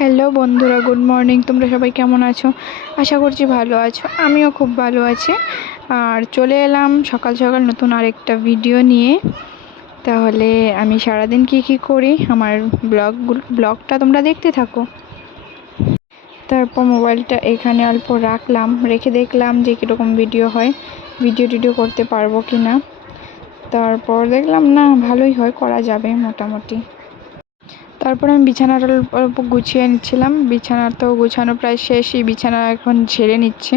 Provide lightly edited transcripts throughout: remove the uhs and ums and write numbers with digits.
Hello বন্ধুরা, good morning. তোমরা সবাই কেমন আছো? আশা করছি ভালো আছো। আমিও খুব ভালো আছি। আর চলে এলাম সকাল সকাল নতুন আরেকটা ভিডিও নিয়ে। তাহলে আমি সারাদিন কি করি আমার ব্লগটা তোমরা দেখতে থাকো। তারপর মোবাইলটা এখানে অল্প রেখে দেখলাম যে কীরকম ভিডিও হয়, ভিডিও করতে পারবো কি না। তারপর দেখলাম না, ভালোই হয়, করা যাবে মোটামুটি। তারপর আমি বিছানাটা অল্প গুছিয়ে নিচ্ছিলাম। বিছানা তো গুছানো প্রায় শেষই, বিছানা এখন ঝেড়ে নিচ্ছে,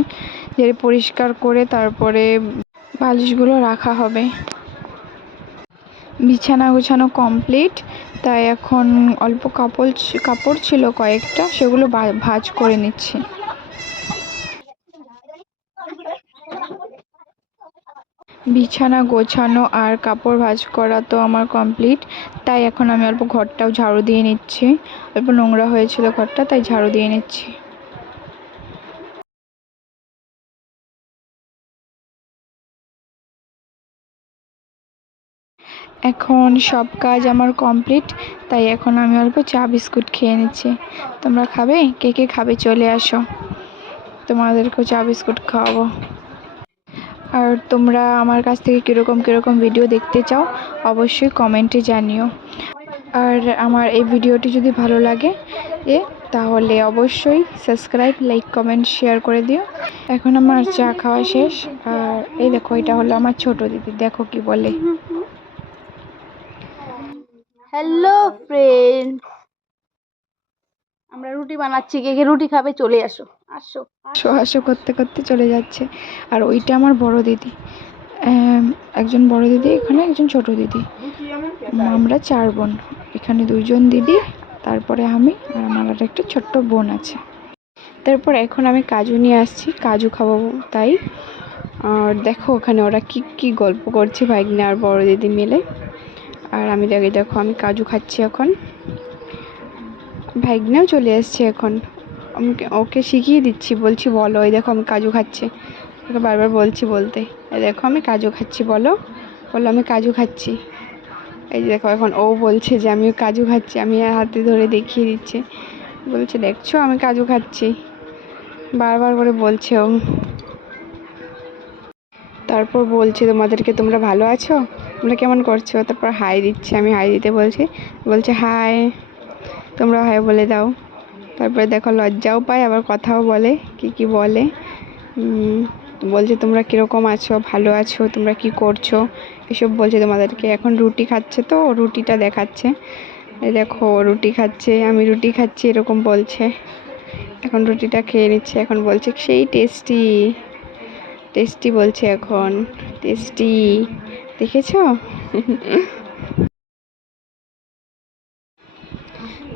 ঝেড়ে পরিষ্কার করে তারপরে বালিশগুলো রাখা হবে। বিছানা গুছানো কমপ্লিট, তাই এখন অল্প কাপড় ছিল কয়েকটা, সেগুলো ভাঁজ করে নিচ্ছি। বিছানা গোছানো আর কাপড় ভাঁজ করা তো আমার কমপ্লিট, তাই এখন আমি অল্প ঘরটাও ঝাড়ু দিয়ে নিচ্ছি। অল্প নোংরা হয়েছিল ঘরটা, তাই ঝাড়ু দিয়ে নিচ্ছি। এখন সব কাজ আমার কমপ্লিট, তাই এখন আমি অল্প চা বিস্কুট খেয়ে নিচ্ছি। তোমরা খাবে? কে কে খাবে চলে আসো, তোমাদেরকেও চা বিস্কুট খাওয়াবো। আর তোমরা আমার কাছ থেকে কীরকম ভিডিও দেখতে চাও অবশ্যই কমেন্টে জানিও। আর আমার এই ভিডিওটি যদি ভালো লাগে তাহলে অবশ্যই সাবস্ক্রাইব, লাইক, কমেন্ট, শেয়ার করে দিও। এখন আমার চা খাওয়া শেষ। আর এই দেখো, এটা হলো আমার ছোট দিদি, দেখো কি বলে। হ্যালো ফ্রেন্ড, আমরা রুটি বানাচ্ছি। কে রুটি খাবে চলে আসো। আসো হাসো করতে করতে চলে যাচ্ছে। আর ওইটা আমার বড় দিদি, একজন বড় দিদি, এখানে একজন ছোট দিদি। আমরা 4 বোন, এখানে 2জন দিদি, তারপরে আমি, আর আমার আর একটা ছোট্ট বোন আছে। তারপর এখন আমি কাজু নিয়ে আসছি, কাজু খাবো তাই। আর দেখো ওখানে ওরা কি গল্প করছে, ভাগ্নে আর বড় দিদি মিলে। আর আমি দেখো আমি কাজু খাচ্ছি এখন। ভাগ্নেও চলে এসছে এখন, ওকে শিখিয়ে দিচ্ছি, বলছি বলো। এই দেখো আমি কাজু খাচ্ছি, ওকে বারবার বলছি বলতে। এই দেখো আমি কাজু খাচ্ছি, বলো আমি কাজু খাচ্ছি। এই দেখো এখন ও বলছে যে আমি কাজু খাচ্ছি, আমি হাতে ধরে দেখিয়ে দিচ্ছি, বলছে দেখছো আমি কাজু খাচ্ছি, বারবার করে বলছে ও। তারপর বলছে তোমাদেরকে, তোমরা ভালো আছো, তোমরা কেমন করছো। তারপর হাই দিচ্ছে, আমি হাই দিতে বলছে হাই, তোমরা হাই বলে দাও। তারপরে দেখো লজ্জাও পায়, আবার কথাও বলে, কি বলে। বলছে তোমরা কীরকম আছো, ভালো আছো, তোমরা কি করছো, এসব বলছে তোমাদেরকে। এখন রুটি খাচ্ছে, তো রুটিটা দেখাচ্ছে। এই দেখো রুটি খাচ্ছে, আমি রুটি খাচ্ছি, এরকম বলছে। এখন রুটিটা খেয়ে নিচ্ছে, এখন বলছে সেই টেস্টি বলছে, এখন টেস্টি, দেখেছো।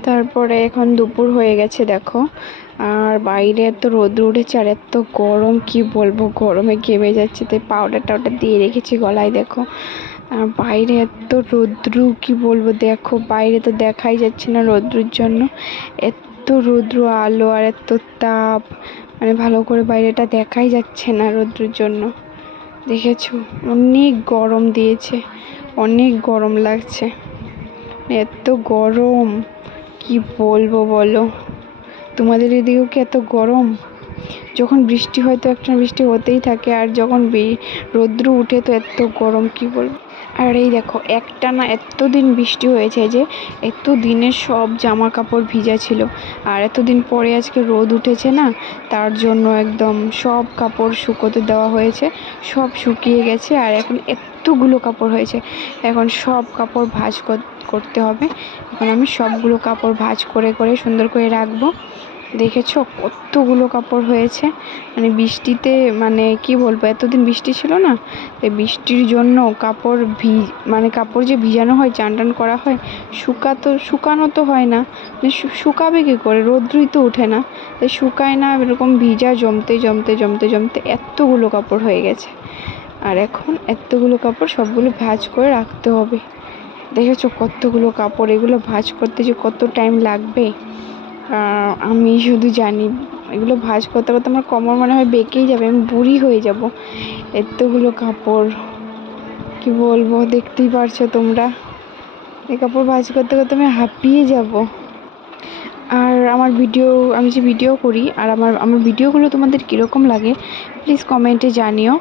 তারপরে এখন দুপুর হয়ে গেছে দেখো, আর বাইরে এত রোদ উঠেছে আর এত গরম, কি বলবো, গরমে ঘেমে যাচ্ছে। তাই পাউডার দিয়ে রেখেছি গলায়, দেখো। আর বাইরে এত রৌদ্র, কি বলবো, দেখো বাইরে তো দেখাই যাচ্ছে না রৌদ্রুর জন্য। এত রৌদ্র আলো আর এত তাপ, মানে ভালো করে বাইরেটা দেখাই যাচ্ছে না রৌদ্রুর জন্য। দেখেছো অনেক গরম দিয়েছে, অনেক গরম লাগছে, এত গরম কি বলবো বলো। তোমাদের এদিকেও কি এত গরম? যখন বৃষ্টি হয় তো একটা বৃষ্টি হতেই থাকে, আর যখন রৌদ্র উঠে তো এত গরম, কি বলবো। আর এই দেখো একটানা এতদিন বৃষ্টি হয়েছে যে এত দিনে সব জামা কাপড় ভিজা ছিল, আর এতদিন পরে আজকে রোদ উঠেছে না, তার জন্য একদম সব কাপড় শুকোতে দেওয়া হয়েছে, সব শুকিয়ে গেছে। আর এখন এতগুলো কাপড় হয়েছে, এখন সব কাপড় ভাঁজ করতে হবে। এখন আমি সবগুলো কাপড় ভাঁজ করে সুন্দর করে রাখবো। দেখেছো কতগুলো কাপড় হয়েছে, মানে বৃষ্টিতে, মানে কি বলবো, এতদিন বৃষ্টি ছিল না, এই বৃষ্টির জন্য কাপড় কাপড় যে ভিজানো হয়, চান টান করা হয়, শুকানো তো হয় না, শুকাবে কী করে, রৌদ্রই তো ওঠে না, তাই শুকায় না, এরকম ভিজা জমতে এতগুলো কাপড় হয়ে গেছে। আর এখন এতগুলো কাপড় সবগুলো ভাঁজ করে রাখতে হবে। দেখেছো কতগুলো কাপড়, এগুলো ভাঁজ করতে যে কত টাইম লাগবে আমি শুধু জানি। এগুলো ভাঁজ করতে করতে আমার কোমর মনে হয় বেঁকেই যাবে, আমি বুড়ি হয়ে যাব। এতগুলো কাপড়, কি বলবো, দেখতেই পারছো তোমরা, এই কাপড় ভাঁজ করতে করতে আমি হাঁপিয়ে যাব। আর আমার ভিডিও, আমি যে ভিডিও করি আর আমার ভিডিওগুলো তোমাদের কীরকম লাগে প্লিজ কমেন্টে জানিও।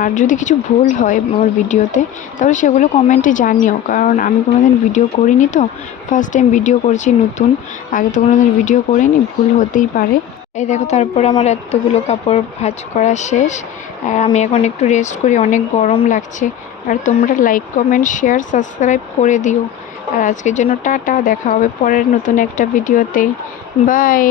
আর যদি কিছু ভুল হয় আমার ভিডিওতে তাহলে সেগুলো কমেন্টে জানিও, কারণ আমি কোনোদিন ভিডিও করিনি তো, ফার্স্ট টাইম ভিডিও করছি নতুন, আগে তো কোনোদিন ভিডিও করিনি, ভুল হতেই পারে। এই দেখো তারপর আমার এতগুলো কাপড় ভাঁজ করা শেষ, আর আমি এখন একটু রেস্ট করি, অনেক গরম লাগছে। আর তোমরা লাইক কমেন্ট শেয়ার সাবস্ক্রাইব করে দিও। আর আজকের জন্য টাটা, দেখা হবে পরের নতুন একটা ভিডিওতে। বাই।